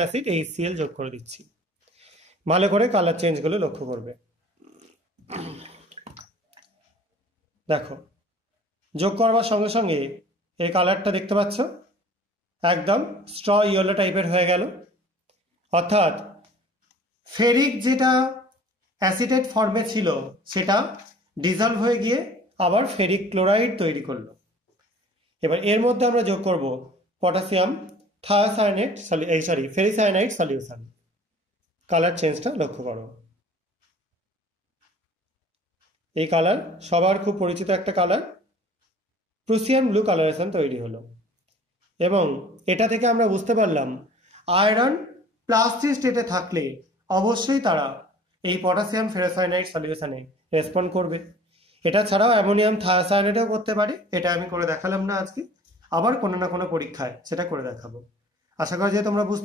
Acid HCl যোগ করে দিচ্ছি। ভালো করে কালার চেঞ্জগুলো লক্ষ্য করবে। দেখো, যোগ করবার সঙ্গে সঙ্গে এই কালারটা দেখতে পাচ্ছ একদম স্ট্র ইয়েলো টাইপের হয়ে গেল। অর্থাৎ ফেরিক যেটা অ্যাসিটেট ফর্মে ছিল সেটা ডিজলভ হয়ে গিয়ে আবার ফেরিক ক্লোরাইড তৈরি করলো। এবার এর মধ্যে আমরা যোগ করব potassium thiocyanate ferricyanide solution. Colour চেঞ্জটা লক্ষ্য করো। এই কালার সবার খুব পরিচিত একটা কালার, প্রুসিয়ান ব্লু কালারেশন তৈরি হলো। এবং এটা থেকে আমরা বুঝতে পারলাম আয়রন প্লাস্টিক স্টেটে থাকলে অবশ্যই তারা এই পটাশিয়াম ফেরোসায়ানাইড সলিউশনে রেসপন্ড করবে। এটা ছাড়াও অ্যামোনিয়াম থায়োসায়ানেটেও করতে পারে, এটা আমি করে দেখালাম না আজকে, আবার কোনো না কোনো পরীক্ষায় সেটা করে দেখাবো। আশা করি যে তোমরা বুঝতে